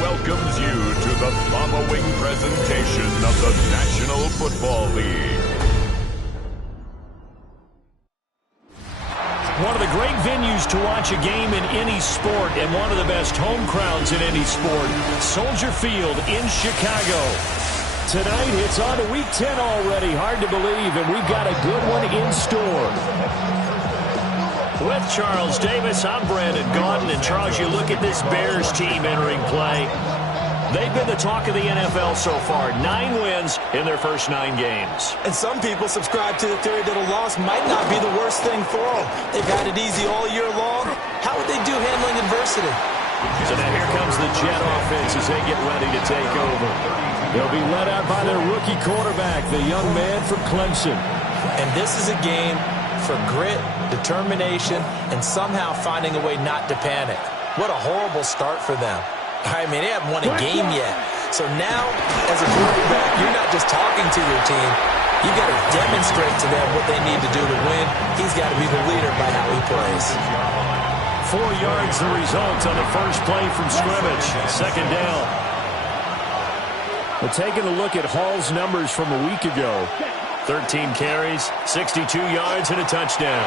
Welcomes you to the following presentation of the National Football League. One of the great venues to watch a game in any sport and one of the best home crowds in any sport, Soldier Field in Chicago. Tonight, it's on to Week 10 already. Hard to believe, and we've got a good one in store. With Charles Davis, I'm Brandon Gaudin. And Charles, you look at this Bears team entering play. They've been the talk of the NFL so far. 9 wins in their first 9 games. And some people subscribe to the theory that a loss might not be the worst thing for them. They've had it easy all year long. How would they do handling adversity? So now here comes the Jet offense as they get ready to take over. They'll be led out by their rookie quarterback, the young man from Clemson. And this is a game for grit, determination, and somehow finding a way not to panic. What a horrible start for them. I mean, they haven't won a game yet. So now, as a quarterback, you're not just talking to your team. You've got to demonstrate to them what they need to do to win. He's got to be the leader by how he plays. 4 yards the result on the first play from scrimmage. Second down. We're taking a look at Hall's numbers from a week ago. 13 carries, 62 yards, and a touchdown.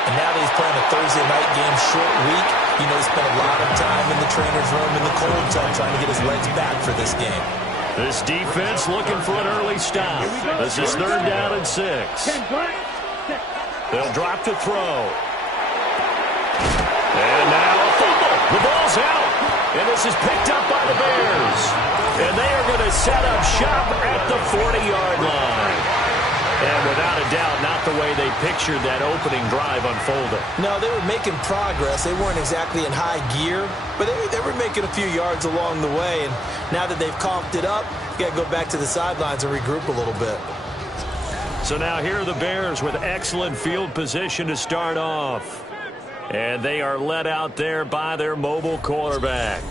And now that he's playing a Thursday night game, short week, you know, he spent a lot of time in the trainer's room in the cold tub trying to get his legs back for this game. This defense looking for an early stop. This is 3rd down and 6. They'll drop to throw. And now a fumble. The ball's out. And this is picked up by the Bears. And they are going to set up shop at the 40-yard line. And without a doubt, not the way they pictured that opening drive unfolding. No, they were making progress. They weren't exactly in high gear, but they were making a few yards along the way. And now that they've coughed it up, you got to go back to the sidelines and regroup a little bit. So now here are the Bears with excellent field position to start off. And they are led out there by their mobile quarterback.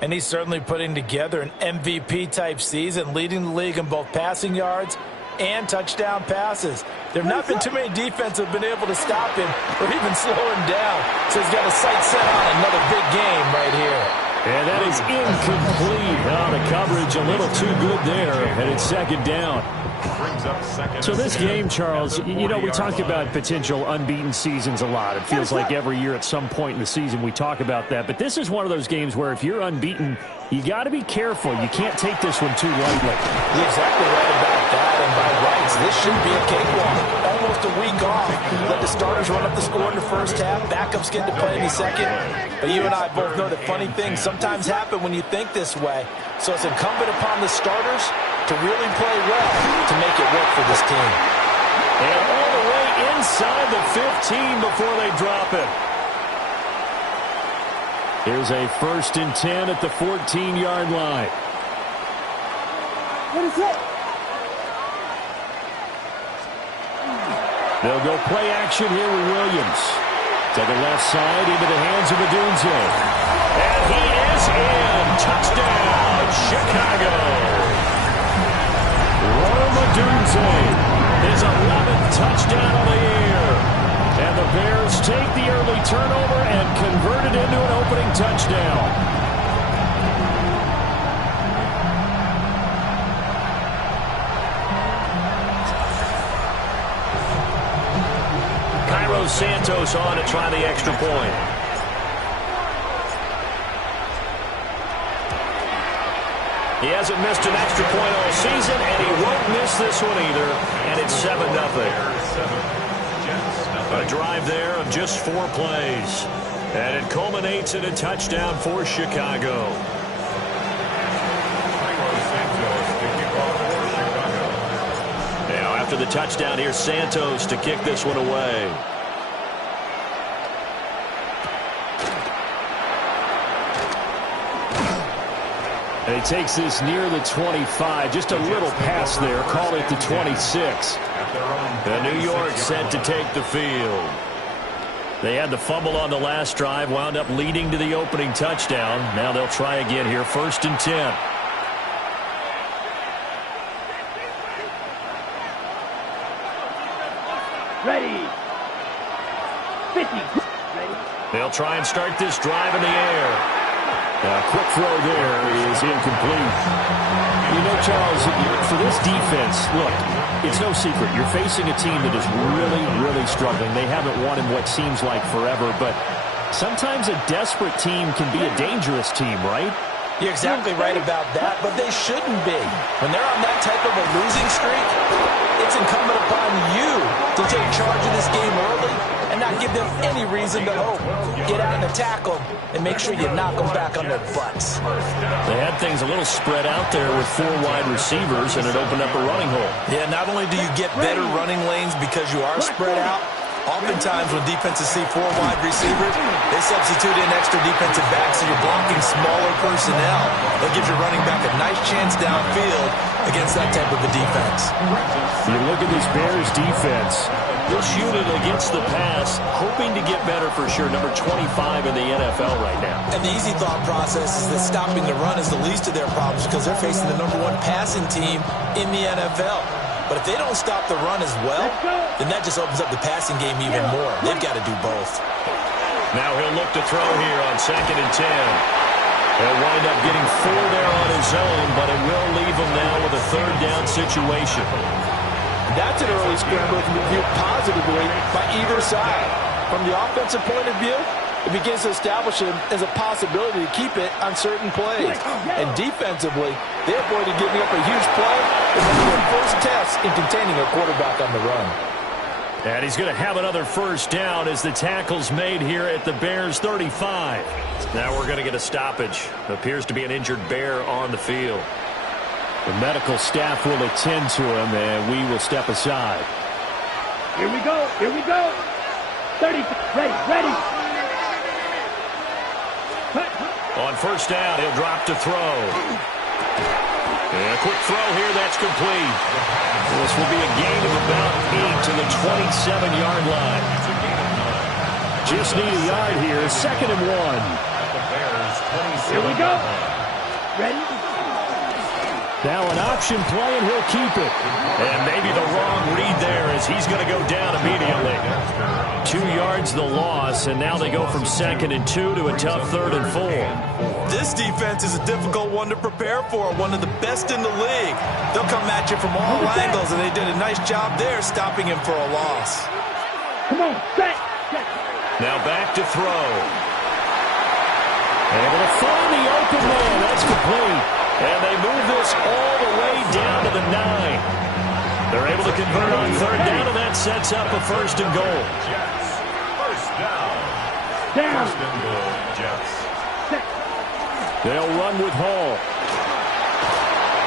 And he's certainly putting together an MVP-type season, leading the league in both passing yards and touchdown passes. There have not been too many defenses have been able to stop him or even slow him down. So he's got a sight set on another big game right here. And that is incomplete. Now the coverage a little too good there, and it's second down. So this game, Charles, you know, we talk about potential unbeaten seasons a lot. It feels like every year at some point in the season we talk about that. But this is one of those games where if you're unbeaten, you got to be careful. You can't take this one too lightly. You're exactly right about that. And by rights, this should be a cakewalk. Almost a week off. Let the starters run up the score in the first half. Backups get to play in the second. But you and I both know that funny things sometimes happen when you think this way. So it's incumbent upon the starters to really play well to make it work for this team. And all the way inside the 15 before they drop it. Here's a 1st and 10 at the 14-yard line. What is it? They'll go play action here with Williams. To the left side, into the hands of Odunze. And he is in. Touchdown, Chicago. Rome Odunze, his 11th touchdown of the year. And the Bears take the early turnover and convert it into an opening touchdown. Cairo Santos on to try the extra point. He hasn't missed an extra point all season, and he won't miss this one either. And it's 7-0. A drive there of just 4 plays. And it culminates in a touchdown for Chicago. Now after the touchdown, here's Santos to kick this one away. And he takes this near the 25. Just a little pass there. Call it the 26. And New York set to take the field. They had the fumble on the last drive, wound up leading to the opening touchdown. Now they'll try again here, 1st and 10. Ready. 50. Ready. They'll try and start this drive in the air. A quick throw there is incomplete. You know, Charles, for this defense, look, it's no secret. You're facing a team that is really, really struggling. They haven't won in what seems like forever, but sometimes a desperate team can be a dangerous team, right? You're exactly right about that, but they shouldn't be. When they're on that type of a losing streak, it's incumbent upon you to take charge of this game early and not give them any reason to hope. Get out and attack them and make sure you knock them back on their butts. They had things a little spread out there with 4 wide receivers, and it opened up a running hole. Yeah, not only do you get better running lanes because you are spread out, oftentimes when defenses see 4 wide receivers, they substitute in extra defensive backs, so you're blocking smaller personnel. That gives your running back a nice chance downfield against that type of a defense. You look at this Bears defense. This unit against the pass, hoping to get better for sure. Number 25 in the NFL right now. And the easy thought process is that stopping the run is the least of their problems because they're facing the #1 passing team in the NFL. But if they don't stop the run as well, then that just opens up the passing game even more. They've got to do both. Now he'll look to throw here on 2nd and 10. He'll wind up getting 4 there on his own, but it will leave him now with a 3rd down situation. That's an early scramble that can be viewed positively by either side. From the offensive point of view, it begins to establish him as a possibility to keep it on certain plays. And defensively, they avoided giving up a huge play and making their first test in containing a quarterback on the run. And he's going to have another 1st down as the tackle's made here at the Bears 35. Now we're going to get a stoppage. Appears to be an injured Bear on the field. The medical staff will attend to him, and we will step aside. Here we go. Here we go. 30. Ready. Ready. On 1st down, he'll drop to throw. And a quick throw here, that's complete. This will be a gain of about 8 to the 27-yard line. Just need a yard here, 2nd and 1. Here we go. Ready? Now an option play, and he'll keep it. And maybe the wrong read there as he's going to go down immediately. 2 yards the loss, and now they go from 2nd and 2 to a tough 3rd and 4. This defense is a difficult one to prepare for, one of the best in the league. They'll come at you from all angles, and they did a nice job there stopping him for a loss. Come on, set. Now back to throw. Able to find the open man. That's complete. And they move this all the way down to the 9. They're able to convert on 3rd down, and that sets up a 1st and goal. Jets. 1st down. Down. 1st and goal, Jets. They'll run with Hall.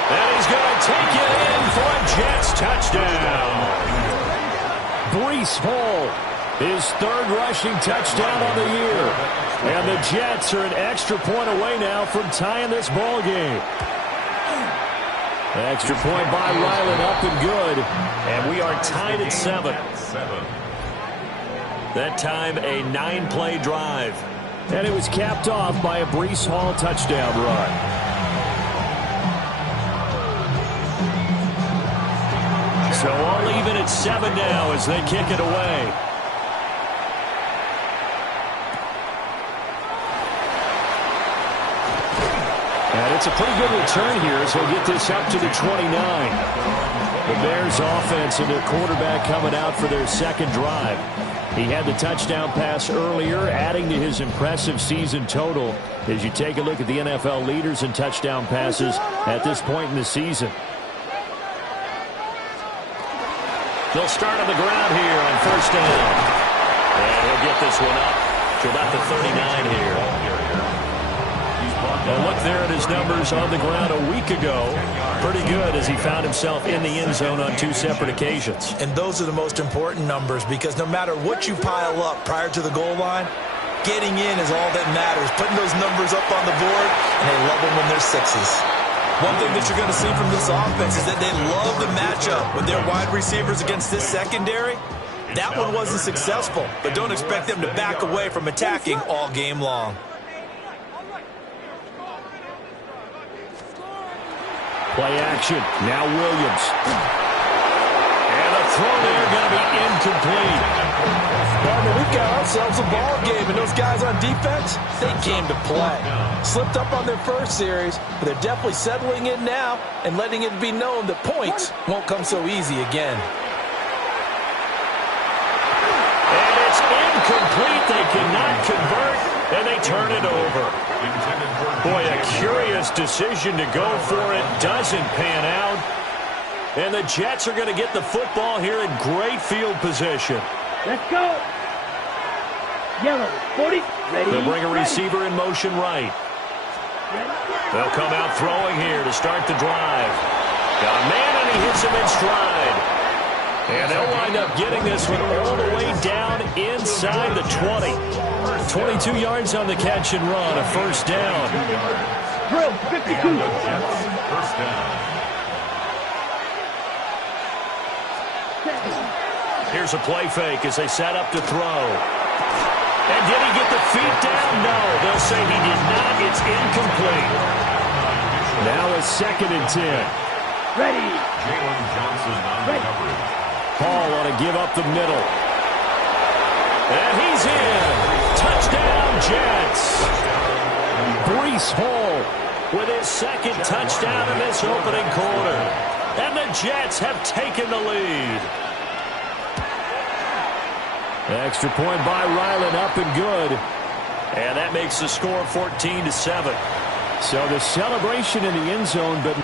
And he's going to take it in for a Jets touchdown. Breece Hall, his 3rd rushing touchdown on the year. And the Jets are an extra point away now from tying this ball game. Extra point by Ryland, up and good. And we are tied at 7. That time a 9-play drive. And it was capped off by a Breece Hall touchdown run. So all even at 7 now as they kick it away. And it's a pretty good return here as he'll get this up to the 29. The Bears offense and their quarterback coming out for their 2nd drive. He had the touchdown pass earlier, adding to his impressive season total as you take a look at the NFL leaders in touchdown passes at this point in the season. They'll start on the ground here on 1st down. And he'll get this one up to about the 39 here. And look there at his numbers on the ground a week ago. Pretty good as he found himself in the end zone on 2 separate occasions. And those are the most important numbers because no matter what you pile up prior to the goal line, getting in is all that matters. Putting those numbers up on the board, and they love them when they're 6s. One thing that you're going to see from this offense is that they love the matchup with their wide receivers against this secondary. That one wasn't successful, but don't expect them to back away from attacking all game long. Play action. Now Williams. And the throw there going to be incomplete. We've got ourselves a ball game, and those guys on defense, they came to play. Slipped up on their first series, but they're definitely settling in now and letting it be known that points won't come so easy again. And it's incomplete. They cannot convert, and they turn it over. Boy, a curious decision to go for it. Doesn't pan out. And the Jets are going to get the football here in great field position. Let's go. Yellow, 40, ready. They'll bring a receiver in motion right. They'll come out throwing here to start the drive. Got a man, and he hits him in stride. And they'll wind up getting this one all the way down inside the 20. 22 yards on the catch and run, a first down. Drill, 52. First down. Here's a play fake as they set up to throw. And did he get the feet down? No, they'll say he did not. It's incomplete. Now a 2nd and 10. Ready. Jalen Johnson on the coverage. Hall on a give up the middle. And he's in. Touchdown, Jets. Breece Hall with his 2nd touchdown in this opening quarter. And the Jets have taken the lead. Extra point by Ryland, up and good. And that makes the score 14-7. So the celebration in the end zone, but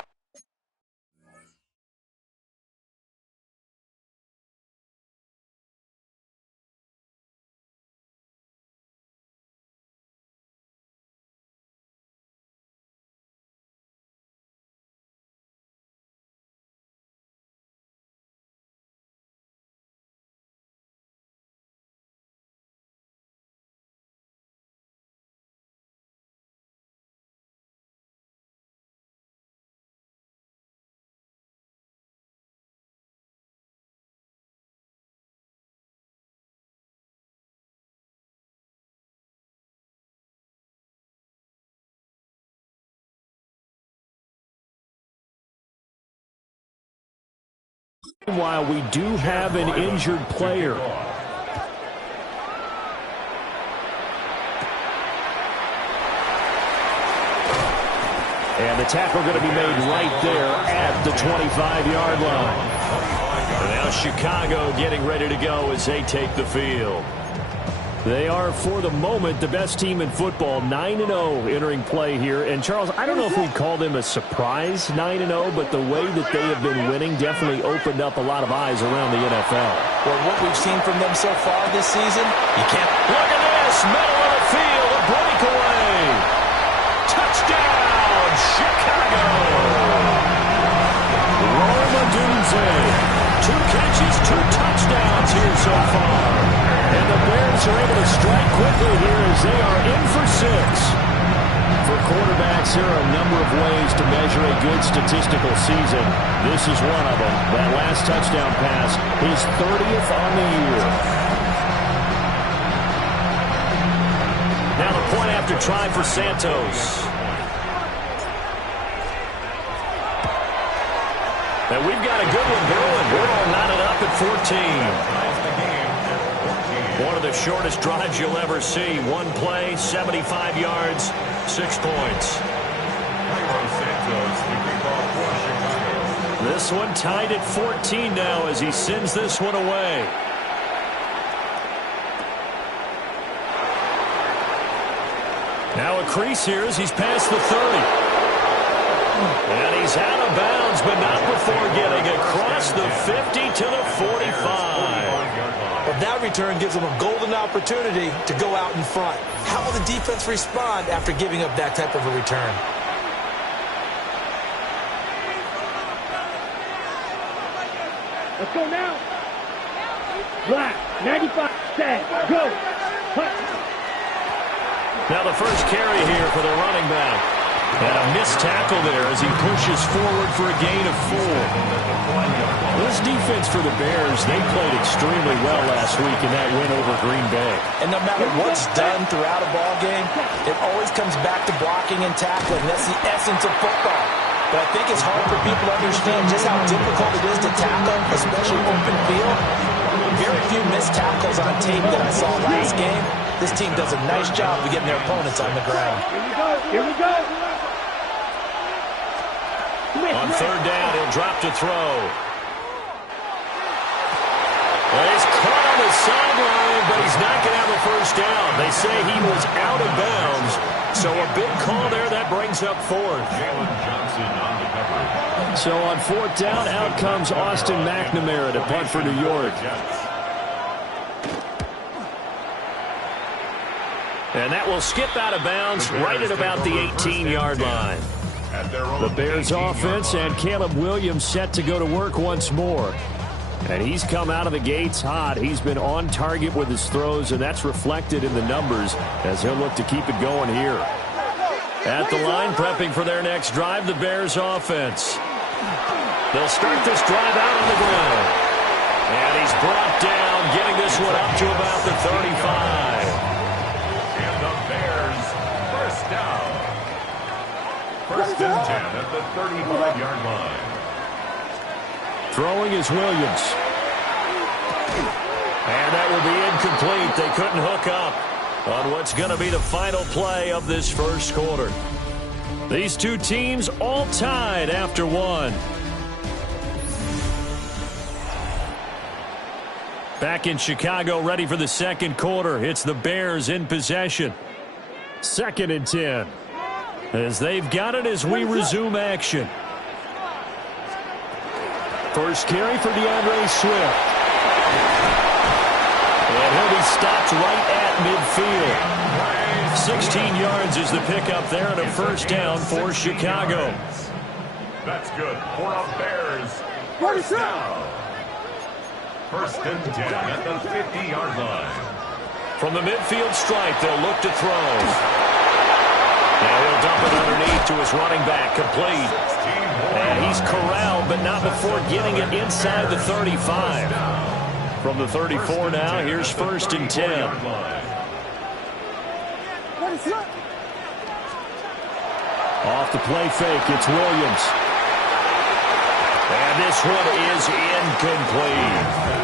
while we do have an injured player. And the tackle going to be made right there at the 25-yard line. And now Chicago getting ready to go as they take the field. They are, for the moment, the best team in football, 9-0 entering play here. And, Charles, I don't know if we'd call them a surprise 9-0, but the way that they have been winning definitely opened up a lot of eyes around the NFL. Well, what we've seen from them so far this season, you can't... Look at this, middle of the field, a breakaway. Touchdown, Chicago. Rome Odunze, 2 catches, 2 touchdowns here so far. And the Bears are able to strike quickly here as they are in for 6. For quarterbacks, there are a number of ways to measure a good statistical season. This is one of them. That last touchdown pass, his 30th on the year. Now the point after try for Santos. And we've got a good one going. We're all knotted up at 14. One of the shortest drives you'll ever see. One play, 75 yards, 6 points. This one tied at 14 now as he sends this one away. Now a crease here as he's past the 30. And he's out of bounds, but not before getting across the 50 to the 45. Well, that return gives them a golden opportunity to go out in front. How will the defense respond after giving up that type of a return? Let's go now. Black, 95, set, go. Now the first carry here for the running back. And a missed tackle there as he pushes forward for a gain of 4. This defense for the Bears, they played extremely well last week in that win over Green Bay. And no matter what's done throughout a ball game, it always comes back to blocking and tackling. That's the essence of football. but I think it's hard for people to understand just how difficult it is to tackle, especially open field. Very few missed tackles on tape that I saw last game. This team does a nice job of getting their opponents on the ground. Here we go. On third down, he'll drop to throw. Well, he's caught on the sideline, but he's not going to have a first down. They say he was out of bounds, so a big call there. That brings up fourth. Jalen Johnson on the coverage. So on fourth down, out comes Austin McNamara to punt for New York. And that will skip out of bounds right at about the 18-yard line. The Bears offense and Caleb Williams set to go to work once more. And he's come out of the gates hot. He's been on target with his throws, and that's reflected in the numbers as he'll look to keep it going here. At the line, prepping for their next drive, the Bears offense. They'll start this drive out on the ground. And he's brought down, getting this one up to about the 35. And the Bears, first down. First and 10 at the 35-yard line. Throwing is Williams. And that will be incomplete. They couldn't hook up on what's going to be the final play of this first quarter. These two teams all tied after one. Back in Chicago, ready for the second quarter. It's the Bears in possession. 2nd and 10. As they've got it as we resume action. First carry for DeAndre Swift. And he'll be stopped right at midfield. 16 yards is the pickup there and a first down for Chicago. That's good for the Bears. First down. First and 10 at the 50-yard line. From the midfield stripe, they'll look to throw. Now he'll dump it underneath to his running back, complete. And he's corralled, but not before getting it inside the 35. From the 34 now, here's first and 10. Off the play fake, it's Williams. And this one is incomplete.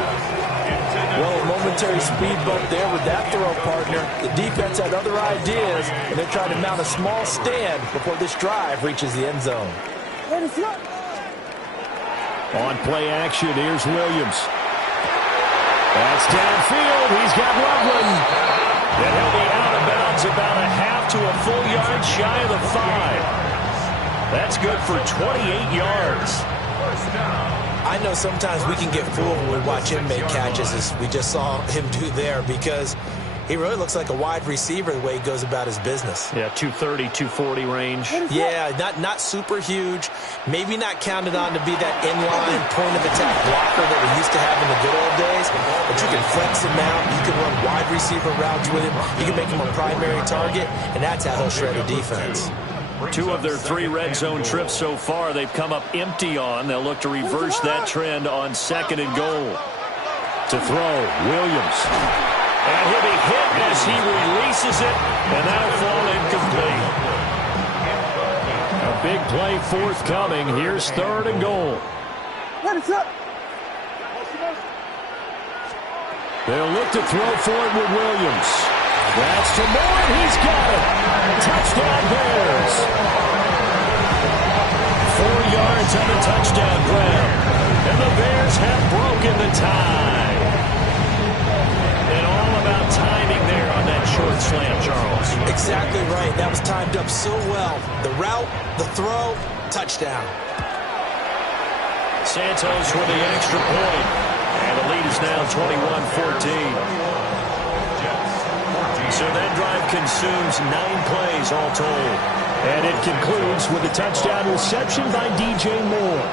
Well, a momentary speed bump there with that throw, partner. The defense had other ideas, and they're trying to mount a small stand before this drive reaches the end zone. On play action, here's Williams. That's downfield. He's got Loveland. And he'll be out of bounds about a half to a full yard shy of the 5. That's good for 28 yards. I know sometimes we can get fooled when we watch him make catches, as we just saw him do there, because he really looks like a wide receiver the way he goes about his business. Yeah, 230, 240 range. Yeah, not super huge. Maybe not counted on to be that inline point-of-attack blocker that we used to have in the good old days. But you can flex him out. You can run wide receiver routes with him. You can make him a primary target, and that's how he'll shred the defense. 2 of their 3 red zone trips so far they've come up empty on. They'll look to reverse that trend on 2nd and goal. To throw, Williams. And he'll be hit as he releases it, and that'll fall incomplete. A big play forthcoming. Here's 3rd and goal. They'll look to throw for it with Williams. That's to Moore, and he's got it. Touchdown Bears. 4 yards on the touchdown grab. And the Bears have broken the tie. And all about timing there on that short slant, Charles. Exactly right. That was timed up so well. The route, the throw, touchdown. Santos with the extra point. And the lead is now 21-14. So that drive consumes 9 plays all told. And it concludes with a touchdown reception by DJ Moore.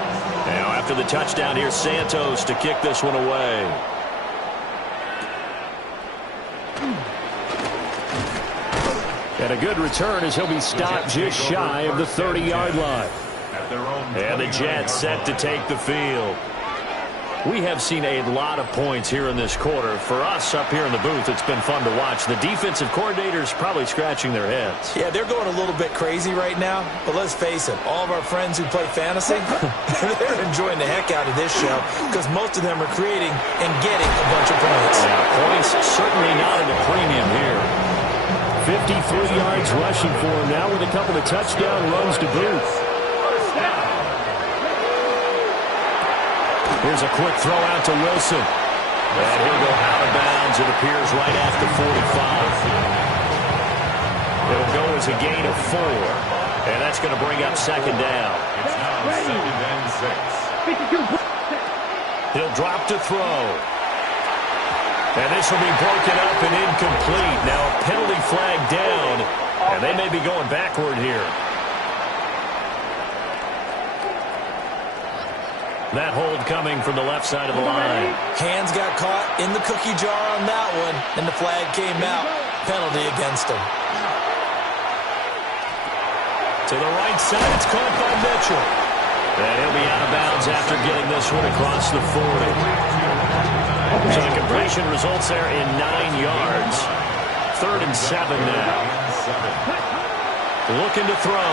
Now after the touchdown, here's Santos to kick this one away. And a good return as he'll be stopped just shy of the 30-yard line. And the Jets set to take the field. We have seen a lot of points here in this quarter. For us up here in the booth, it's been fun to watch. The defensive coordinators probably scratching their heads. Yeah, they're going a little bit crazy right now. But let's face it, all of our friends who play fantasy, they're enjoying the heck out of this show because most of them are creating and getting a bunch of points. Yeah, points certainly not at a premium here. 53 yards rushing for him now with a couple of touchdown runs to boot. Here's a quick throw out to Wilson. And he'll go out of bounds, it appears, right at the 45. It'll go as a gain of 4. And that's going to bring up second down. It's now 2nd and 6. He'll drop to throw. And this will be broken up and incomplete. Now a penalty flag down, and they may be going backward here. That hold coming from the left side of the line. Hands got caught in the cookie jar on that one, and the flag came out. Penalty against him. To the right side, it's caught by Mitchell. And he'll be out of bounds after getting this one across the 40. So the completion results there in 9 yards. 3rd and 7 now. Looking to throw.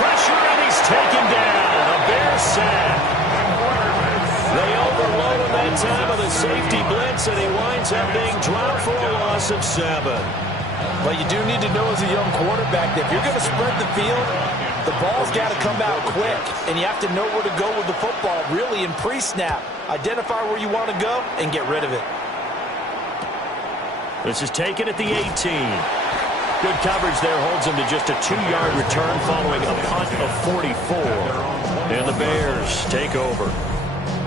Pressure, and he's taken down. A Bear sack. They overload him that time with a safety blitz, and he winds up being dropped for a loss of 7. But you do need to know as a young quarterback that if you're going to spread the field, the ball's got to come out quick, and you have to know where to go with the football, really in pre-snap. Identify where you want to go and get rid of it. This is taken at the 18. Good coverage there holds him to just a 2-yard return following a punt of 44. And the Bears take over.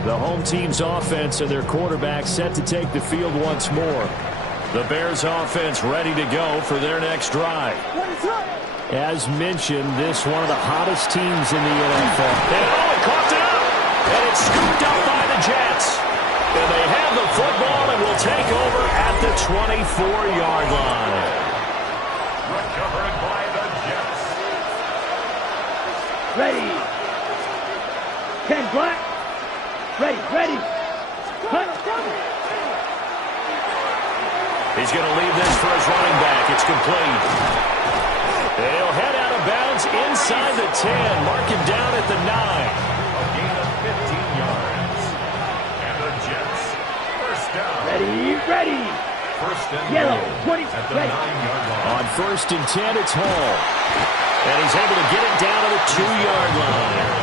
The home team's offense and their quarterback set to take the field once more. The Bears offense ready to go for their next drive. As mentioned, this one of the hottest teams in the NFL. And coughed it up. And it's scooped up by the Jets. And they have the football and will take over at the 24-yard line. Recovered by the Jets. Ready. 10 black. Ready, ready. Cut. He's going to leave this for his running back. It's complete. And he'll head out of bounds inside the 10. Mark him down at the 9. A gain of 15 yards. And the Jets. First down. Ready, ready. First and Yellow, goal 20, at the ready. 9-yard line. On 1st and 10, it's Hall. And he's able to get it down to the 2-yard line.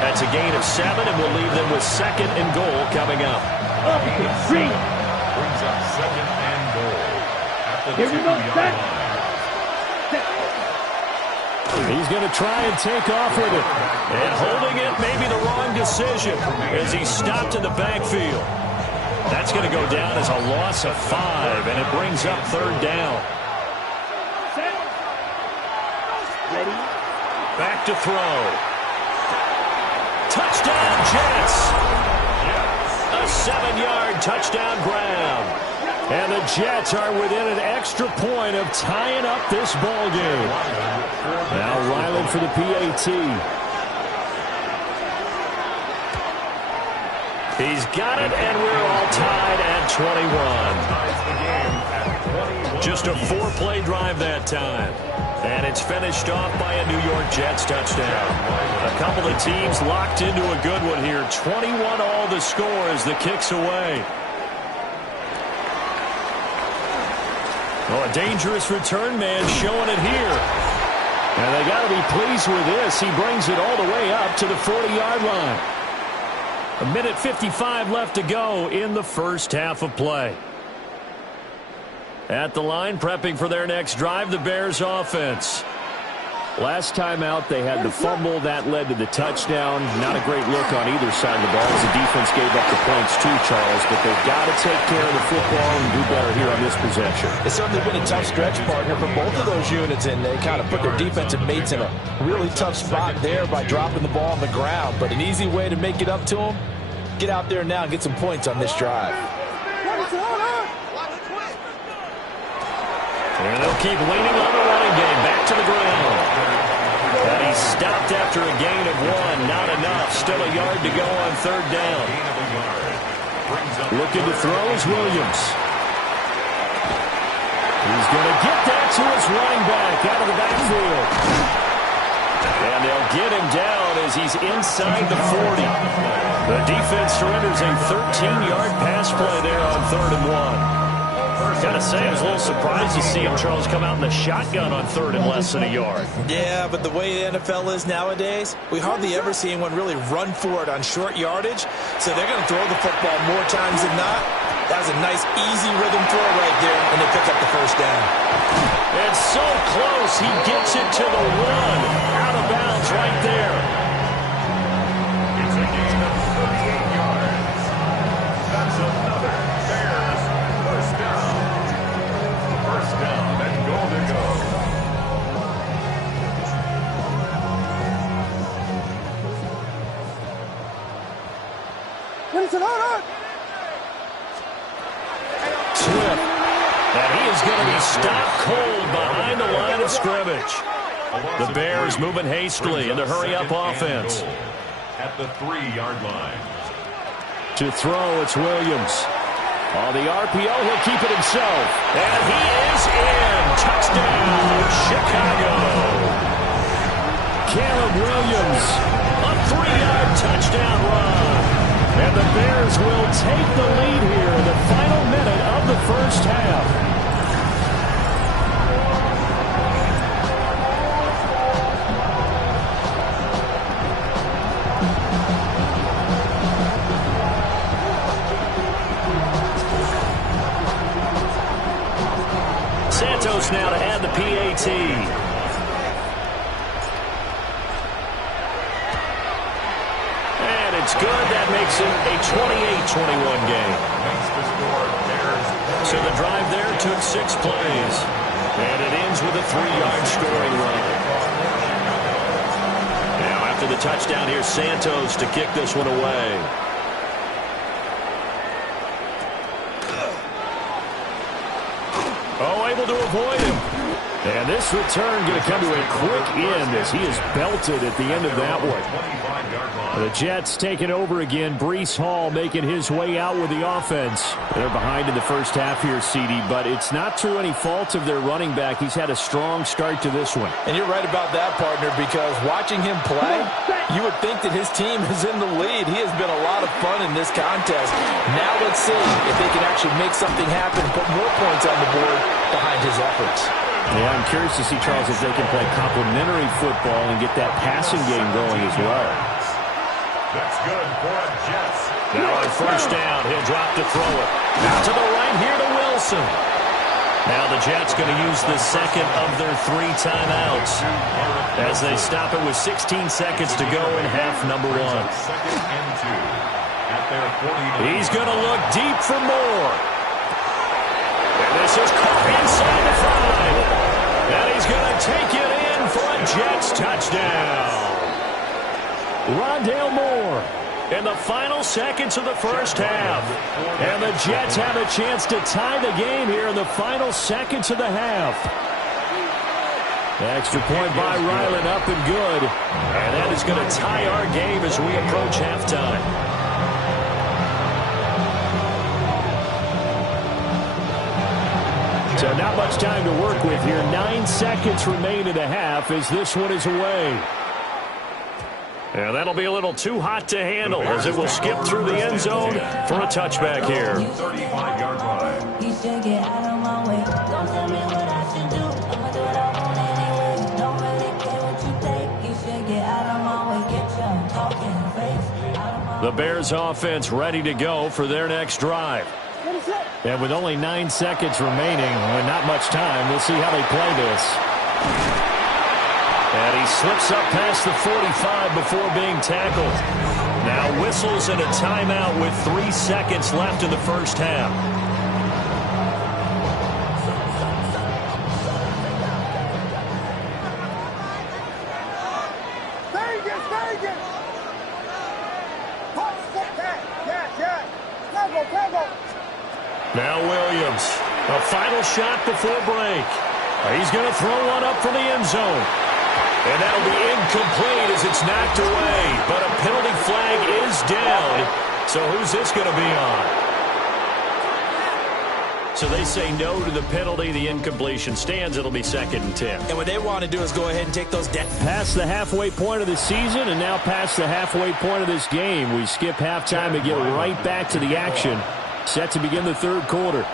That's a gain of 7, and we'll leave them with 2nd and goal coming up. Green. Brings up 2nd and goal at the Here we go, 2-yard set. line. He's going to try and take off with it. And holding it may be the wrong decision as he stopped in the backfield. That's going to go down as a loss of 5, and it brings up 3rd down. Ready. Back to throw. Touchdown, Jets. A 7-yard touchdown grab. And the Jets are within an extra point of tying up this ball game. Now Ryland for the PAT. He's got it, and we're all tied at 21. Just a 4-play drive that time. And it's finished off by a New York Jets touchdown. A couple of teams locked into a good one here. 21 all the score as the kick's away. Well, a dangerous return man showing it here. And they got to be pleased with this. He brings it all the way up to the 40-yard line. 1:55 left to go in the first half of play. At the line, prepping for their next drive, the Bears offense. Last time out, they had the fumble. That led to the touchdown. Not a great look on either side of the ball as the defense gave up the points too, Charles. But they've got to take care of the football and do better here on this possession. It's certainly been a tough stretch, partner, for both of those units, and they kind of put their defensive mates in a really tough spot there by dropping the ball on the ground. But an easy way to make it up to them, get out there now and get some points on this drive. And they'll keep leaning on the running game. Back to the ground. And he's stopped after a gain of 1. Not enough. Still a yard to go on third down. Looking to throw is Williams. He's going to get that to his running back out of the backfield. And they'll get him down as he's inside the 40. The defense surrenders a 13-yard pass play there on 3rd and 1. Gotta say, I was a little surprised to see him, Charles, come out in the shotgun on 3rd and less than a yard. Yeah, but the way the NFL is nowadays, we hardly ever see anyone really run for it on short yardage. So they're going to throw the football more times than not. That was a nice, easy rhythm throw right there, and they pick up the first down. It's so close. He gets it to the 1. Out of bounds right there. It's a gain of 38 yards. That's another Bears first down. First down and goal to go. Swift. And he is going to be stopped cold behind the line of scrimmage. The Bears moving hastily in the hurry-up offense. At the 3-yard line. To throw, it's Williams. On the RPO, he'll keep it himself. And he is in. Touchdown, Chicago. Caleb Williams, a 3-yard touchdown run. And the Bears will take the lead here in the final minute of the first half. Santos now to add the PAT. And it's good. That makes it a 28-21 game. So the drive there took 6 plays. And it ends with a 3-yard scoring run. Now after the touchdown, here's Santos to kick this one away. Oh, able to avoid him. And this return going to come to a quick end as he is belted at the end of that one. The Jets taking over again. Breece Hall making his way out with the offense. They're behind in the first half here, CD, but it's not through any fault of their running back. He's had a strong start to this one. And you're right about that, partner, because watching him play, you would think that his team is in the lead. He has been a lot of fun in this contest. Now let's see if they can actually make something happen, put more points on the board behind his efforts. Yeah, I'm curious to see, Charles, if they can play complementary football and get that passing game going as well. That's good for the Jets. Now on first down, he'll drop to throw it. Now to the right here to Wilson. Now the Jets going to use the second of their 3 timeouts as they stop it with 16 seconds to go in half number 1. Second and 2 at their 49. He's going to look deep for more. And this is caught inside the 5. And he's going to take it in for a Jets touchdown. Rondale Moore in the final seconds of the first half. And the Jets have a chance to tie the game here in the final seconds of the half. Extra point by Ryland up and good. And that is going to tie our game as we approach halftime. So not much time to work with here. 9 seconds remain in the half as this one is away. And that'll be a little too hot to handle as it will skip through the end zone for a touchback here. 35-yard line. You should get out of my way. Don't tell me what I should do. I'ma do what I want anyway. Don't really care what you think. You should get out of my way. Get your talking face out of my way. The Bears offense ready to go for their next drive. And with only 9 seconds remaining and not much time, we'll see how they play this. And he slips up past the 45 before being tackled. Now whistles and a timeout with 3 seconds left in the first half. Now Williams, a final shot before break. He's going to throw one up for the end zone. And that'll be incomplete as it's knocked away. But a penalty flag is down. So who's this going to be on? So they say no to the penalty. The incompletion stands. It'll be 2nd and 10. And what they want to do is go ahead and take those past the halfway point of the season and now past the halfway point of this game. We skip halftime and get right back to the action. Set to begin the 3rd quarter.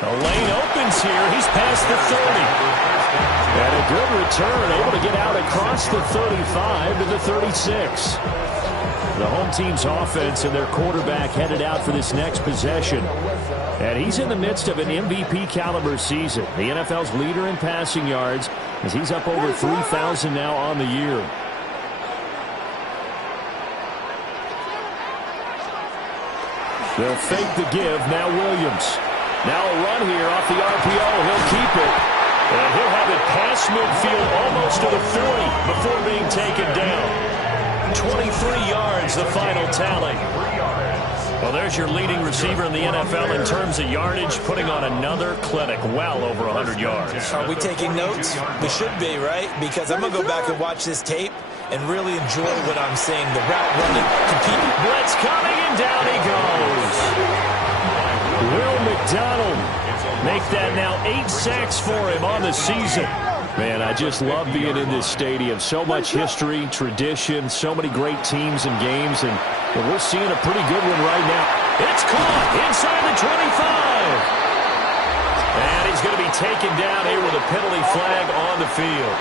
The lane opens here. He's past the 30. And a good return, able to get out across the 35 to the 36. The home team's offense and their quarterback headed out for this next possession. And he's in the midst of an MVP caliber season. The NFL's leader in passing yards as he's up over 3,000 now on the year. They'll fake the give. Now Williams. Now a run here off the RPO. He'll keep it. And he'll have it past midfield almost to the 40 before being taken down. 23 yards, the final tally. Well, there's your leading receiver in the NFL in terms of yardage, putting on another clinic, well over 100 yards. Are we taking notes? We should be, right? Because I'm going to go back and watch this tape and really enjoy what I'm seeing. The route running, competing. Blitz coming, and down he goes. Will McDonald make that now 8 sacks for him on the season. Man, I just love being in this stadium. So much history, tradition, so many great teams and games, and we're seeing a pretty good one right now. It's caught inside the 25. And he's going to be taken down here with a penalty flag on the field.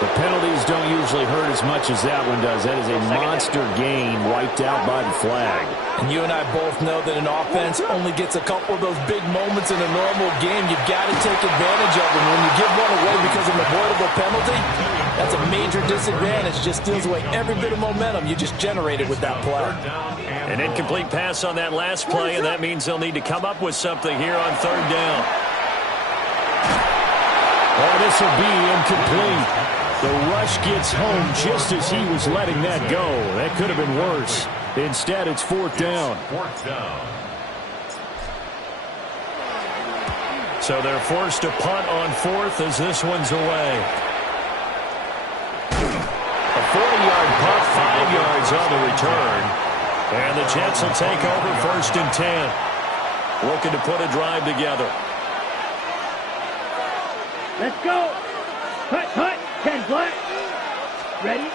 The penalties don't usually hurt as much as that one does. That is a monster gain wiped out by the flag. And you and I both know that an offense only gets a couple of those big moments in a normal game. You've got to take advantage of them. When you give one away because of an avoidable penalty, that's a major disadvantage. Just steals away every bit of momentum you just generated with that play. An incomplete pass on that last play, and that means they'll need to come up with something here on 3rd down. Oh, this will be incomplete. The rush gets home just as he was letting that go. That could have been worse. Instead, it's 4th down. So they're forced to punt on 4th as this one's away. A 40-yard punt, 5 yards on the return. And the Jets will take over 1st and 10. Looking to put a drive together. Let's go. Cut. 10 black. Ready?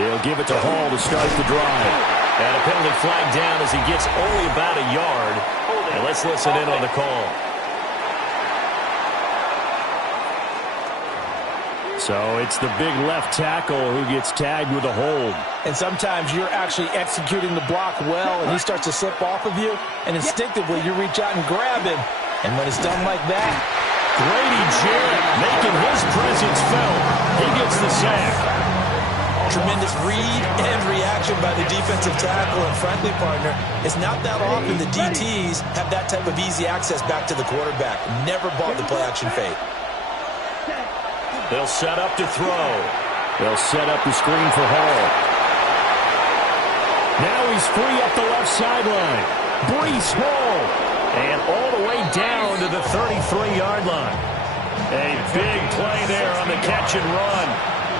He'll give it to Hall to start the drive. And a penalty flag down as he gets only about a yard. And let's listen in on the call. So it's the big left tackle who gets tagged with a hold. And sometimes you're actually executing the block well, and he starts to slip off of you, and instinctively you reach out and grab him. And when it's done like that, Grady Jarrett making his presence felt. He gets the sack. Tremendous read and reaction by the defensive tackle. And frankly, partner, it's not that often the DTs have that type of easy access back to the quarterback. Never bought the play-action fake. They'll set up to throw. They'll set up the screen for Hall. Now he's free up the left sideline. Breece Hall. And all the way down to the 33-yard line. A big play there on the catch and run.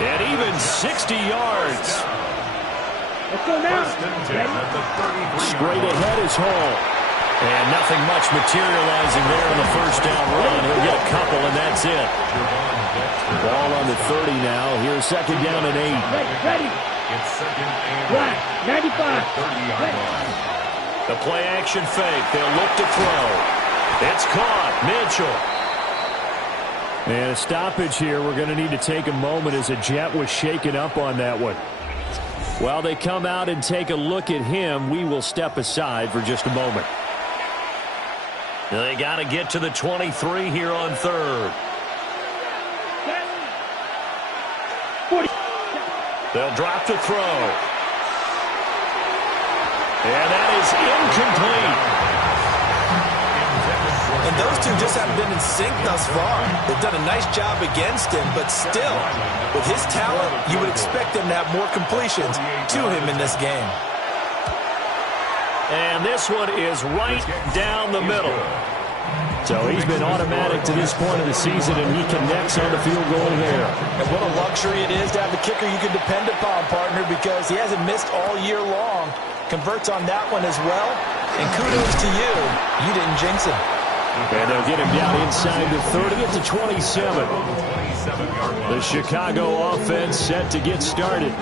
And even 60 yards. Let's go now. Straight ahead is Hall. And nothing much materializing there in the first down run. He'll get a couple, and that's it. Ball on the 30 now. Here's 2nd down and 8. Ready. Black, 95. Ready. The play-action fake. They'll look to throw. It's caught. Mitchell. And a stoppage here. We're going to need to take a moment as a Jet was shaken up on that one. While they come out and take a look at him, we will step aside for just a moment. They got to get to the 23 here on 3rd. 40. They'll drop the throw. And that is incomplete. And those two just haven't been in sync thus far. They've done a nice job against him, but still, with his talent, you would expect them to have more completions to him in this game. And this one is right down the middle. So he's been automatic to this point of the season, and he connects on the field goal there. And what a luxury it is to have a kicker you can depend upon, partner, because he hasn't missed all year long. Converts on that one as well. And kudos to you. You didn't jinx him. And they'll get him down inside the 30 at the 27. The Chicago offense set to get started.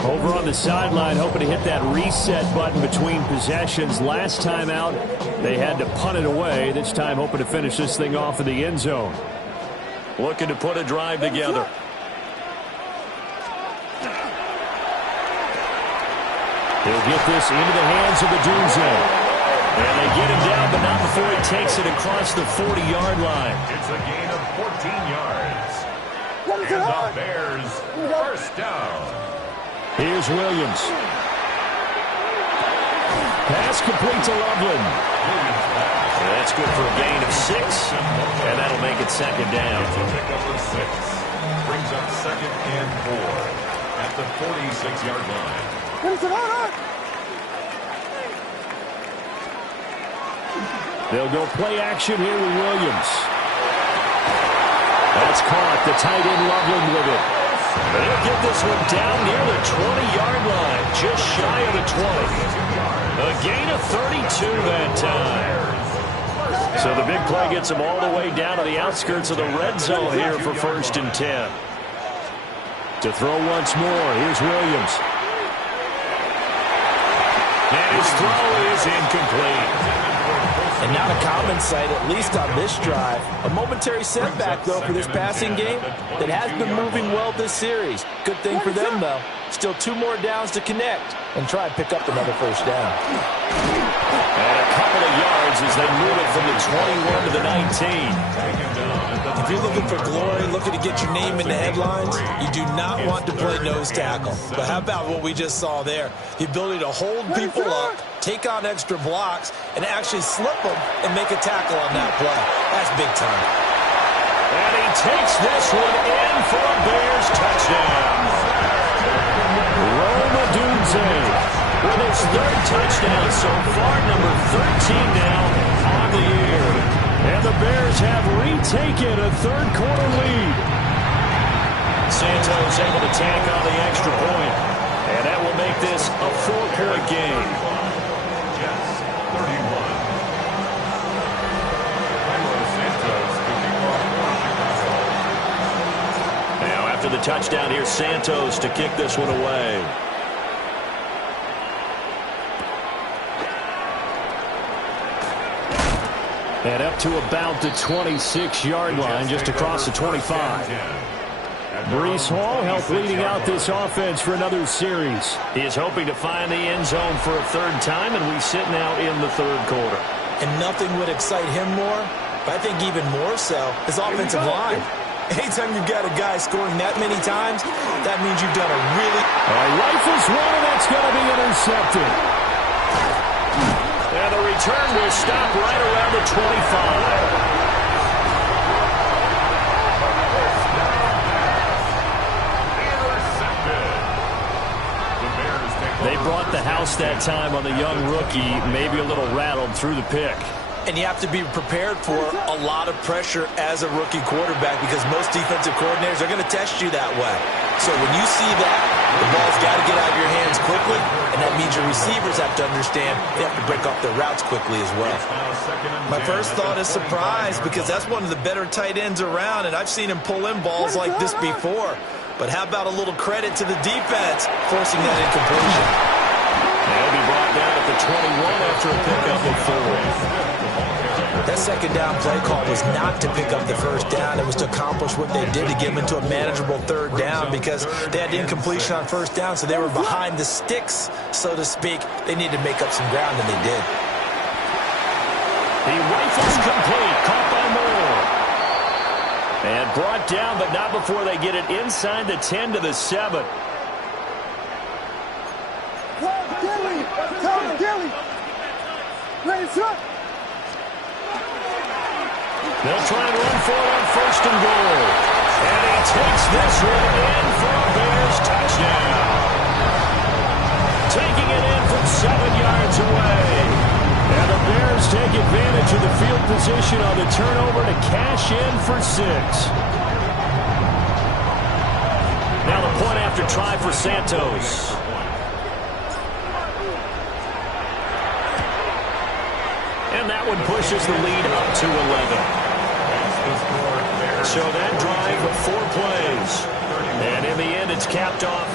Over on the sideline, hoping to hit that reset button between possessions. Last time out, they had to punt it away. This time, hoping to finish this thing off in the end zone. Looking to put a drive together. He'll get this into the hands of the Dunze. And they get him down, but not before he takes it across the 40-yard line. It's a gain of 14 yards. And the Bears first down. Here's Williams. Pass complete to Loveland. That's good for a gain of 6, and that'll make it second down. Pickup of 6. Brings up 2nd and 4 at the 46-yard line. They'll go play action here with Williams. That's caught. The tight end Loveland with it. They'll get this one down near the 20-yard line, just shy of the 20. A gain of 32 that time. So the big play gets them all the way down to the outskirts of the red zone here for 1st and 10. To throw once more, here's Williams. And his throw is incomplete. And not a common sight, at least on this drive. A momentary setback, though, for this passing game that has been moving well this series. Good thing for them, though. Still 2 more downs to connect and try and pick up another first down. And a couple of yards as they move it from the 21 to the 19. If you're looking for glory, looking to get your name in the headlines, you do not want to play nose tackle. But how about what we just saw there? The ability to hold people up, take on extra blocks, and actually slip them and make a tackle on that play. That's big time. And he takes this one in for a Bears touchdown. Rome Odunze with his 3rd touchdown so far, number 13 now on the year. And the Bears have retaken a 3rd quarter lead. Santos able to tack on the extra point. And that will make this a 4-point game. Jets, 31. Santos kicking off for Chicago. Now after the touchdown, here's Santos to kick this one away. And up to about the 26-yard line, just across the 25. Breece Hall helped leading out this offense for another series. He is hoping to find the end zone for a 3rd time, and we sit now in the 3rd quarter. And nothing would excite him more, but I think even more so, his offensive line. Anytime you've got a guy scoring that many times, that means you've done a really... Rifles one, and that's going to be intercepted. And the return will stop right around the 25. They brought the house that time on the young rookie, maybe a little rattled through the pick. And you have to be prepared for a lot of pressure as a rookie quarterback because most defensive coordinators are going to test you that way. So when you see that, the ball's got to get out of your hands quickly, and that means your receivers have to understand they have to break off their routes quickly as well. My first thought is surprise because that's one of the better tight ends around, and I've seen him pull in balls like this before. But how about a little credit to the defense forcing that incompletion? They'll be brought down at the 21 after a pickup of 4. That 2nd down play call was not to pick up the first down. It was to accomplish what they did to get them into a manageable 3rd down because they had incompletion on 1st down, so they were behind the sticks, so to speak. They needed to make up some ground, and they did. The rifle's complete, caught by Moore. And brought down, but not before they get it inside the 10 to the 7. They'll try and run for it on 1st and goal. And he takes this one in for a Bears touchdown. Taking it in from 7 yards yards away. And the Bears take advantage of the field position on the turnover to cash in for 6. Now the point after try for Santos. And that one pushes the lead up to 11. So that drive, 4 plays. And in the end, it's capped off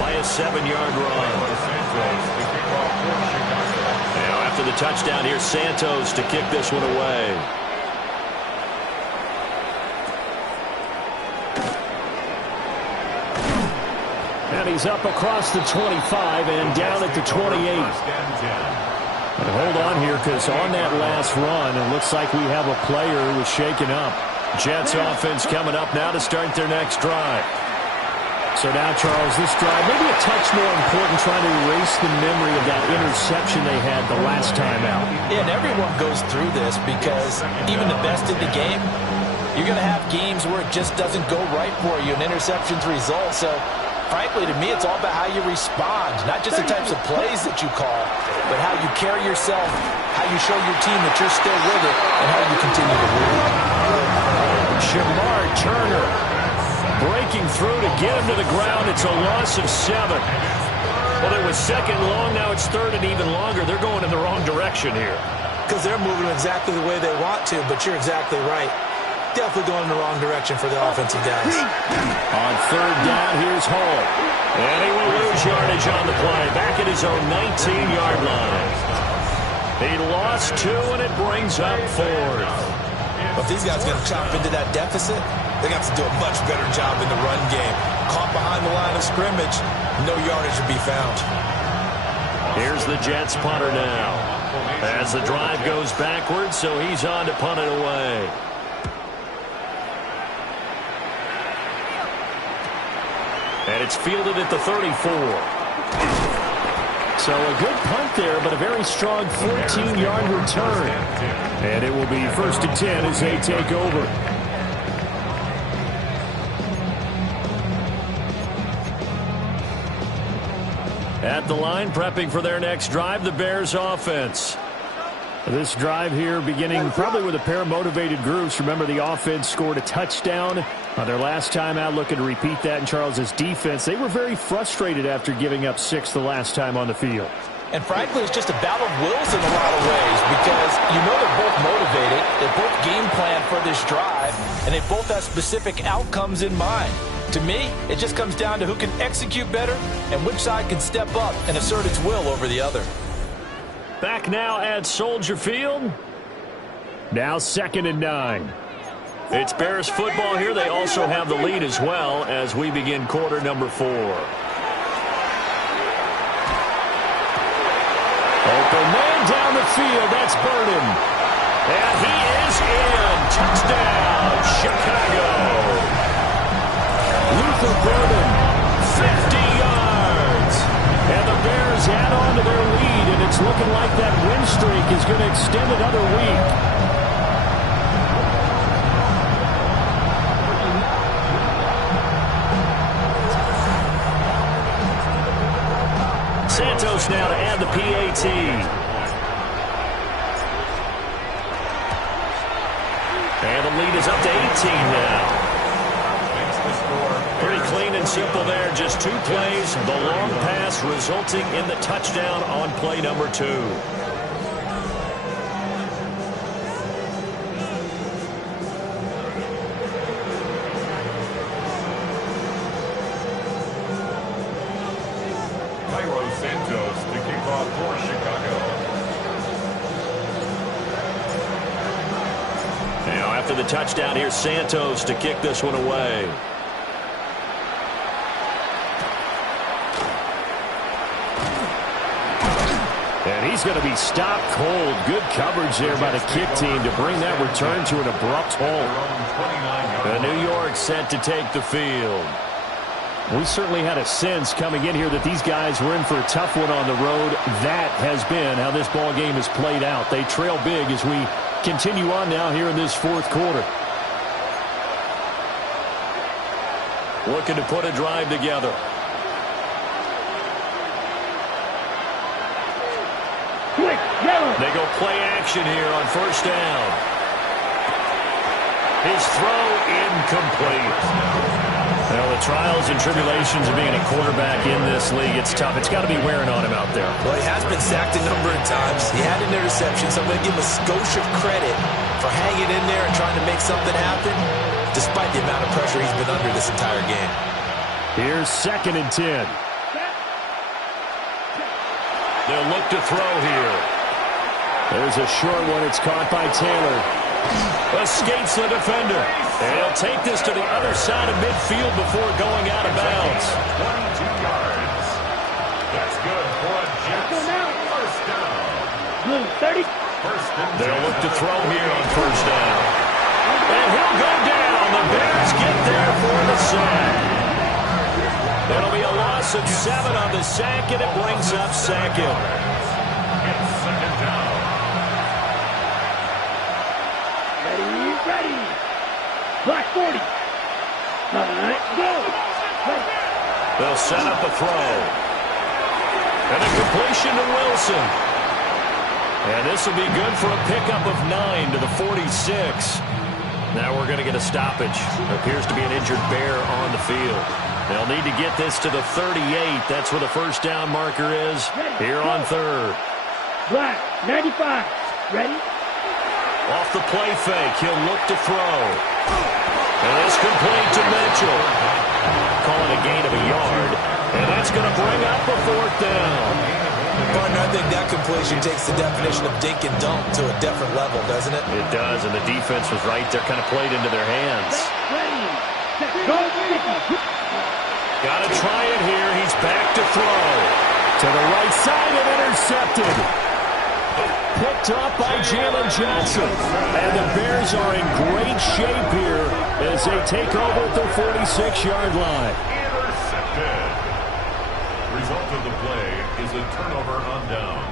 by a 7-yard run. Now, after the touchdown, here's Santos to kick this one away. And he's up across the 25 and down at the 28. And hold on here, because on that last run, it looks like we have a player who was shaken up. Jets offense coming up now to start their next drive. So now, Charles, this drive maybe a touch more important, trying to erase the memory of that interception they had the last time out. Yeah, and everyone goes through this because even the best in the game, you're going to have games where it just doesn't go right for you, and interceptions result. So, frankly, to me, it's all about how you respond, not just the types of plays that you call, but how you carry yourself, how you show your team that you're still with it, and how you continue to win. Shemar Turner breaking through to get him to the ground. It's a loss of 7. Well, it was second long. Now it's third and even longer. They're going in the wrong direction here. Because they're moving exactly the way they want to, but you're exactly right. Definitely going in the wrong direction for the offensive guys. On third down, here's Hall. And he will lose yardage on the play. Back at his own 19-yard line. He lost 2, and it brings up 4th. If these guys are going to chop into that deficit, they're going to have to do a much better job in the run game. Caught behind the line of scrimmage, no yardage to be found. Here's the Jets punter now. As the drive goes backwards, so he's on to punt it away. And it's fielded at the 34. So a good punt there, but a very strong 14-yard return. And it will be 1st and 10 as they take over. At the line, prepping for their next drive, the Bears offense. This drive here beginning probably with a pair of motivated groups. Remember, the offense scored a touchdown on their last time out, looking to repeat that in Charles's defense. They were very frustrated after giving up 6 the last time on the field. And frankly, it's just a battle of wills in a lot of ways because you know they're both motivated, they both game plan for this drive, and they both have specific outcomes in mind. To me, it just comes down to who can execute better and which side can step up and assert its will over the other. Back now at Soldier Field. Now 2nd and 9. It's Bears football here. They also have the lead as well as we begin quarter number 4. Open man down the field. That's Burden. And he is in. Touchdown, Chicago. Luther Burden, 50 yards. And the Bears add on to their lead, and it's looking like that win streak is going to extend another week. Santos now to add the PAT. And the lead is up to 18 now. Pretty clean and simple there. Just 2 plays. The long pass resulting in the touchdown on play number 2. Santos to kick off for Chicago. Now after the touchdown, here's Santos to kick this one away. And he's going to be stopped cold. Good coverage there by the kick team to bring that return to an abrupt halt. The New York set to take the field. We certainly had a sense coming in here that these guys were in for a tough one on the road. That has been how this ball game has played out. They trail big as we continue on now here in this 4th quarter. Looking to put a drive together. play action here on first down. His throw incomplete. Well, the trials and tribulations of being a quarterback in this league, it's tough. It's got to be wearing on him out there. Well, he has been sacked a number of times. He had an interception, so I'm going to give him a skosh of credit for hanging in there and trying to make something happen, despite the amount of pressure he's been under this entire game. Here's 2nd and 10. They'll look to throw here. There's a short one. It's caught by Taylor. Escapes the defender. And he'll take this to the other side of midfield before going out of bounds. 22 yards. That's good for a Jets first down. Blue, 30. They'll look to throw here on first down. And he'll go down. The Bears get there for the sack. It'll be a loss of 7 on the sack, and it brings up 2nd. It's 2nd down. Ready. Black 40. Go. They'll set up a throw. And a completion to Wilson. And this will be good for a pickup of 9 to the 46. Now we're going to get a stoppage. There appears to be an injured Bear on the field. They'll need to get this to the 38. That's where the first down marker is here on 3rd. Black, 95. Ready? Off the play fake, he'll look to throw. And it's complete to Mitchell. Calling a gain of a yard. And that's going to bring up a 4th down. Partner, I think that completion takes the definition of dink and dunk to a different level, doesn't it? It does, and the defense was right there, kind of played into their hands. Go. Got to try it here. He's back to throw. To the right side and intercepted. Picked up by Jalen Johnson. And the Bears are in great shape here as they take over at the 46-yard line. Intercepted. Result of the play is a turnover on downs.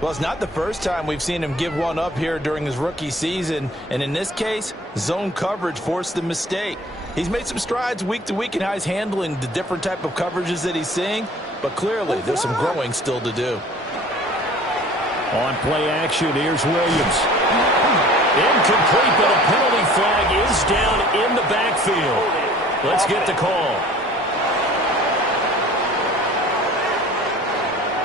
Well, it's not the first time we've seen him give one up here during his rookie season. And in this case, zone coverage forced the mistake. He's made some strides week to week in how he's handling the different type of coverages that he's seeing. But clearly, there's some growing still to do. On play action, here's Williams. Incomplete, but a penalty flag is down in the backfield. Let's get the call.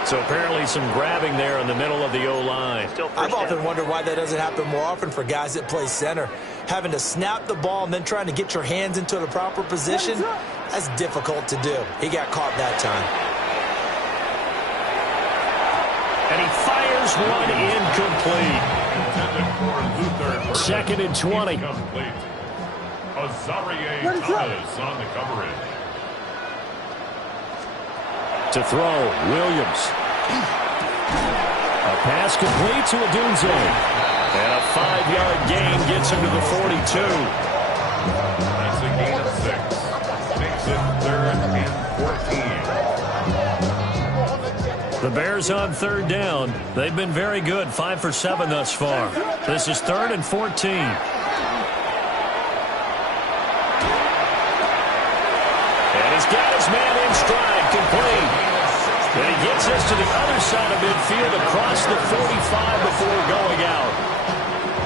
So apparently some grabbing there in the middle of the O-line. I've often wondered why that doesn't happen more often for guys that play center. Having to snap the ball and then trying to get your hands into the proper position, that's difficult to do. He got caught that time. And he fires one incomplete. 2nd and 20. Azarie Thomas on the coverage. To throw, Williams. A pass complete to Odunze. And a 5-yard gain gets him to the 42. That's a gain of 6. Makes it 3rd and 14. The Bears on 3rd down. They've been very good, 5 for 7 thus far. This is 3rd and 14. And he's got his man in stride, complete. And he gets this to the other side of midfield across the 45 before going out.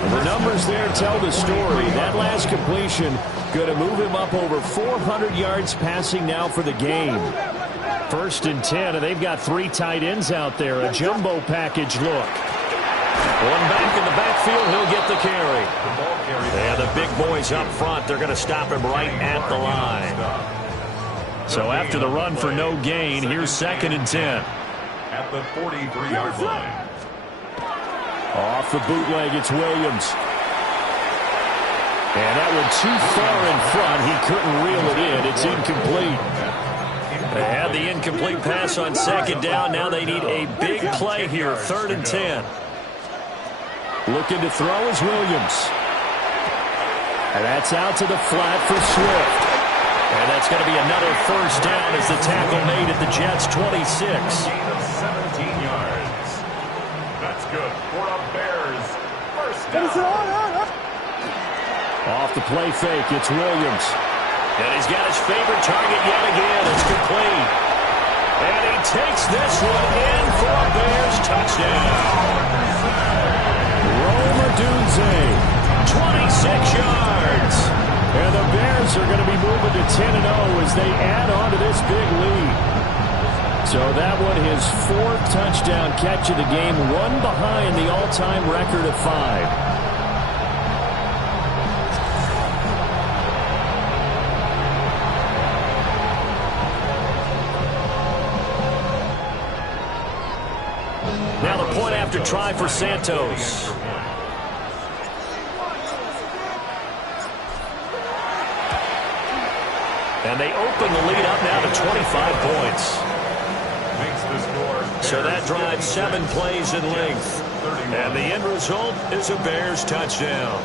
And the numbers there tell the story. That last completion going to move him up over 400 yards passing now for the game. 1st and 10, and they've got 3 tight ends out there. A jumbo package look. One back in the backfield, he'll get the carry. And the big boys up front, they're going to stop him right at the line. So after the run for no gain, here's 2nd and 10. At the 43-yard line. Off the bootleg, it's Williams. And that one too far in front. He couldn't reel it in. It's incomplete. They had the incomplete pass on 2nd down. Now they need a big play here, 3rd and 10. Looking to throw is Williams. And that's out to the flat for Swift. And that's going to be another first down as the tackle made at the Jets' 26. Gain of 17 yards. That's good for a Bears first down. Off the play fake, it's Williams. And he's got his favorite target yet again. It's complete. And he takes this one in for a Bears touchdown. Rome Odunze, 26 yards. And the Bears are going to be moving to 10-0 as they add on to this big lead. So that one, his 4th touchdown catch of the game, one behind the all-time record of 5. Now the point after try for Santos. And they open the lead up now to 25 points. So that drives 7 plays in length. And the end result is a Bears touchdown.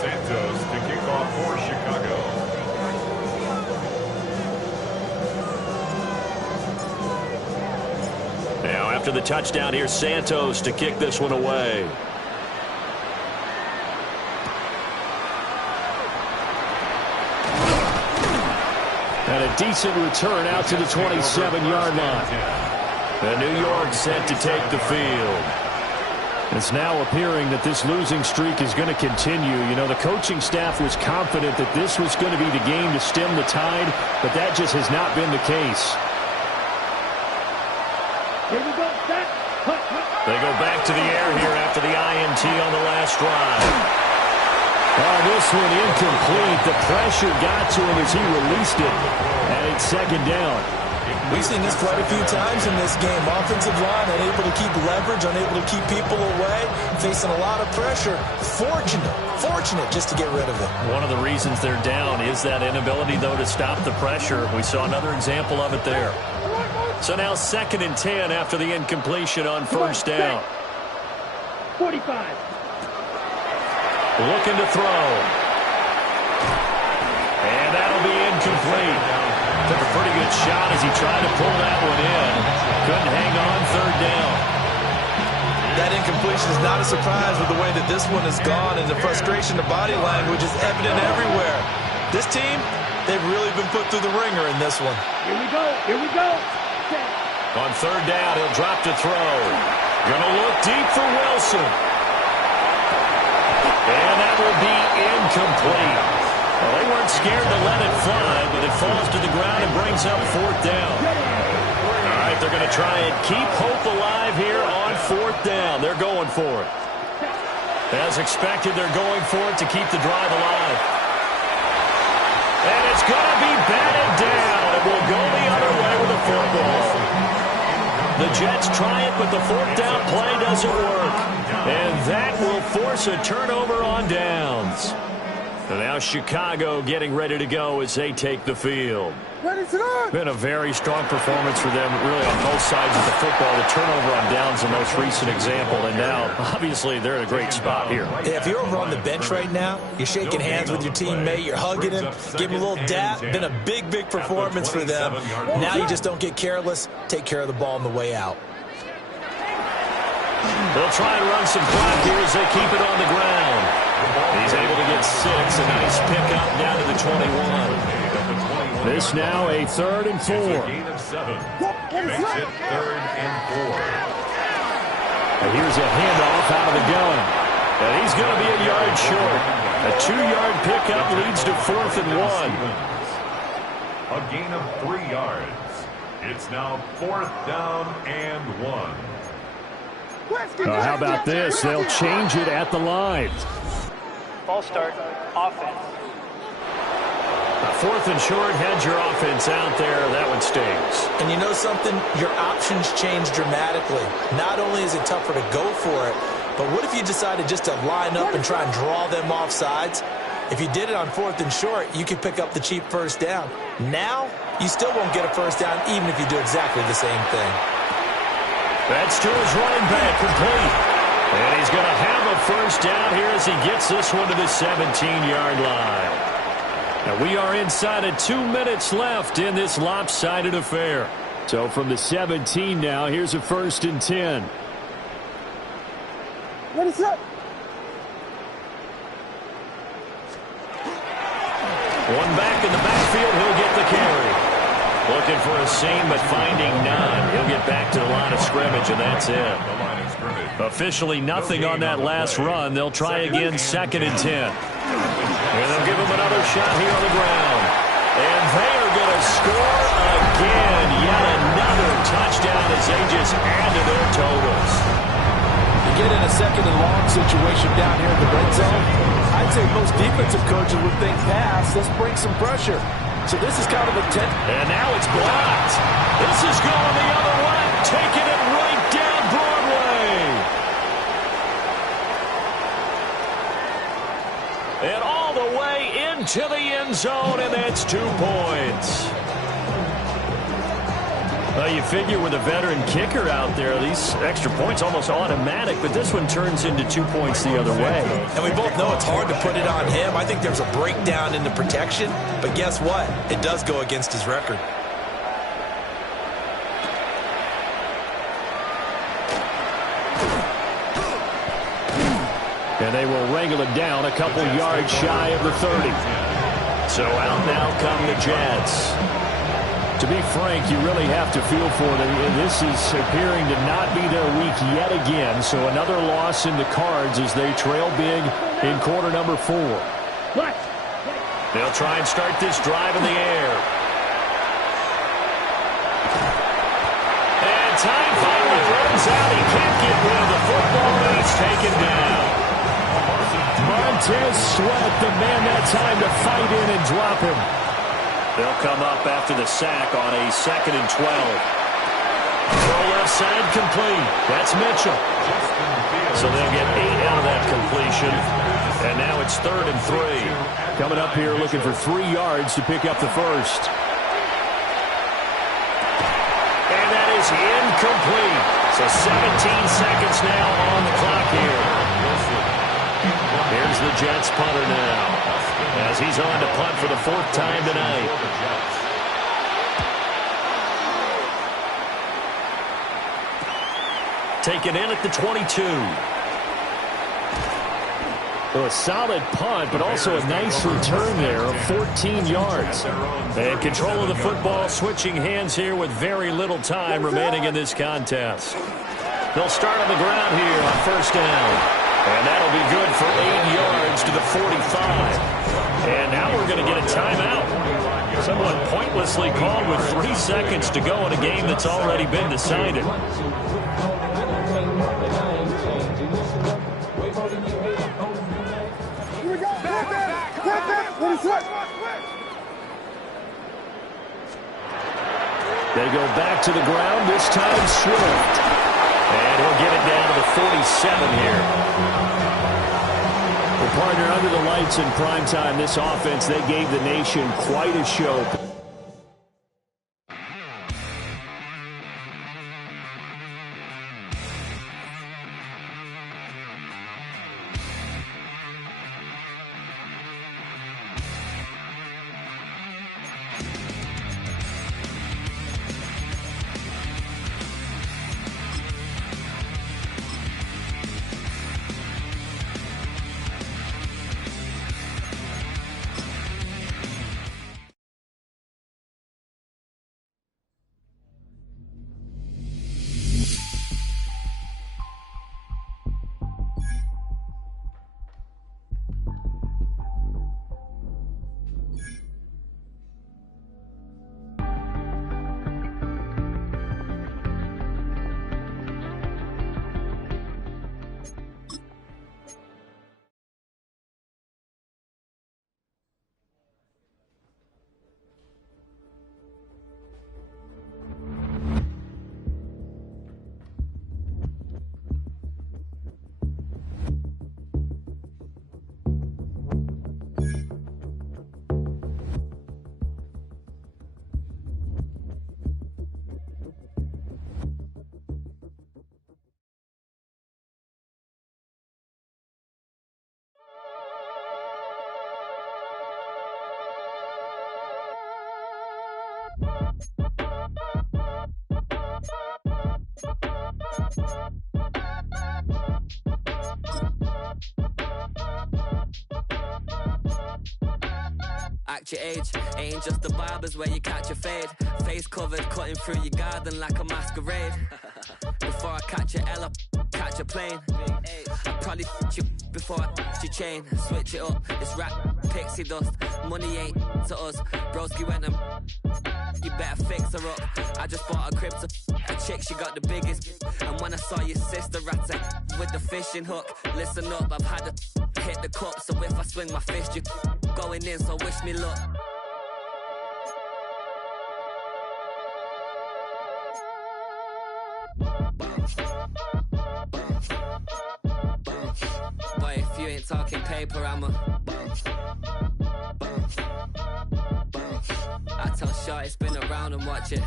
Santos to kick off for Chicago. Now after the touchdown, here's Santos to kick this one away. And a decent return out to the 27-yard line. And New York set to take the field. It's now appearing that this losing streak is going to continue. You know, the coaching staff was confident that this was going to be the game to stem the tide, but that just has not been the case. Here we go, set. They go back to the air here after the INT on the last drive. Oh, this one incomplete. The pressure got to him as he released it, and it's 2nd down. We've seen this quite a few times in this game. Offensive line unable to keep leverage, unable to keep people away, facing a lot of pressure. Fortunate just to get rid of it. One of the reasons they're down is that inability, though, to stop the pressure. We saw another example of it there. So now 2nd and 10 after the incompletion on 1st down. 45. Looking to throw. And that'll be incomplete. Took a pretty good shot as he tried to pull that one in. Couldn't hang on 3rd down. That incompletion is not a surprise with the way that this one has gone, and the frustration, the body language is evident everywhere. This team, they've really been put through the ringer in this one. Here we go. Here we go. Set. On 3rd down, he'll drop to throw. Gonna look deep for Wilson. And that will be incomplete. Well, they weren't scared to let it fly, but it falls to the ground and brings up 4th down. All right, they're going to try and keep hope alive here on 4th down. They're going for it. As expected, they're going for it to keep the drive alive. And it's going to be batted down. It will go the other way with a football. The Jets try it, but the 4th down play doesn't work. And that will force a turnover on downs. And now Chicago getting ready to go as they take the field. Been a very strong performance for them, really, on both sides of the football. The turnover on downs, the most recent example, and now, obviously, they're in a great spot here. Yeah, if you're over on the bench right now, you're shaking hands with your teammate, you're hugging him, give him a little dap. Been a big performance for them. Now you just don't get careless. Take care of the ball on the way out. They'll try and run some clock here as they keep it on the ground. He's able to get 6, a nice pickup down to the 21. This now a 3rd and 4. Gain of 7. Makes it 3rd and 4. And here's a handoff out of the gun. And he's going to be a yard short. A 2-yard pickup leads to 4th and 1. A gain of 3 yards. It's now 4th down and 1. How about this? They'll change it at the line. False start, offense. 4th and short, heads your offense out there. That one stings. And you know something? Your options change dramatically. Not only is it tougher to go for it, but what if you decided just to line up and try and draw them off sides? If you did it on 4th and short, you could pick up the cheap 1st down. Now, you still won't get a 1st down even if you do exactly the same thing. That's to his running back, complete. And he's going to have a 1st down here as he gets this one to the 17-yard line. And we are inside of 2 minutes left in this lopsided affair. So from the 17 now, here's a 1st and 10. Ready, set. One back in the backfield. He'll get the carry. Looking for a seam, but finding none. He'll get back to the line of scrimmage, and that's it. Officially nothing on that last run. They'll try again, 2nd and 10. And they'll give him another shot here on the ground. And they are going to score again. Yet another touchdown as they just add to their totals. You get in a 2nd and long situation down here in the red zone, I'd say most defensive coaches would think pass. Let's bring some pressure. So this is kind of a And now it's blocked. This is going the other way. Taking it right down Broadway. And all the way into the end zone, and that's 2 points. Well, you figure with a veteran kicker out there, these extra points almost automatic, but this one turns into 2 points the other way. And we both know it's hard to put it on him. I think there's a breakdown in the protection, but guess what? It does go against his record. And they will wrangle it down a couple yards shy of the 30. So out now come the Jets. To be frank, you really have to feel for them. This is appearing to not be their week yet again. So another loss in the cards as they trail big in quarter number 4. They'll try and start this drive in the air. And time finally runs out. He can't get rid of the football, and he's taken down. Montez Sweat, the man that time to fight in and drop him. They'll come up after the sack on a 2nd and 12. Throw left side complete. That's Mitchell. So they'll get 8 out of that completion. And now it's 3rd and 3. Coming up here looking for 3 yards to pick up the first. And that is incomplete. So 17 seconds now on the clock here. Here's the Jets punter now, as he's on to punt for the 4th time tonight. Taken in at the 22. So a solid punt, but also a nice return there of 14 yards. And control of the football, switching hands here with very little time remaining in this contest. They'll start on the ground here on 1st down. And that'll be good for 8 yards to the 45. And now we're going to get a timeout. Somewhat pointlessly called with 3 seconds to go in a game that's already been decided. They go back to the ground, this time Swift. And he'll get it down to the 47 here. Well, partner, under the lights in primetime, this offense, they gave the nation quite a show. act your age. Ain't just the barbers where you catch a fade. Face covered, cutting through your garden like a masquerade. Before I catch a L, catch a plane. I probably you before I your chain. Switch it up, it's rap, pixie dust. Money ain't to us. Broski went and you better fix her up. I just bought a crib to a chick, she got the biggest. And when I saw your sister rat with the fishing hook, listen up, I've had to hit the cup. So if I swing my fist, you going in, so wish me luck. Boy, if you ain't talking paper, I'm a I tell Shorty spin around and watch it.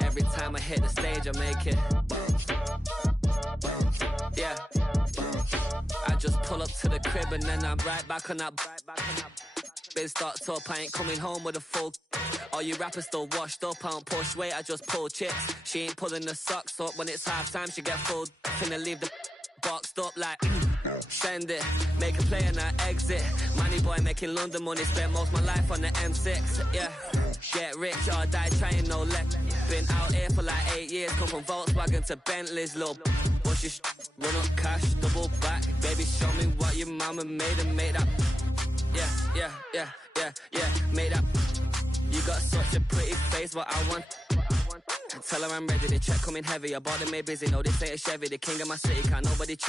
Every time I hit the stage, I make it. Yeah. I just pull up to the crib and then I'm right back on that. Been stocked up, I ain't coming home with a full. All you rappers still washed up, I don't push weight, I just pull chips. She ain't pulling the socks up, when it's half time she get full. Finna leave the boxed up like send it, make a play and I exit. Money boy making London money, spent most my life on the M6. Yeah, get rich or die trying, no let. Been out here for like 8 years, come from Volkswagen to Bentleys. Little what's your run up cash, double back. Baby show me what your mama made and make that. Yeah, make that. You got such a pretty face, what I want. Tell her I'm ready, the check coming heavy. I bought them made busy, no this ain't a Chevy. The king of my city, can't nobody check.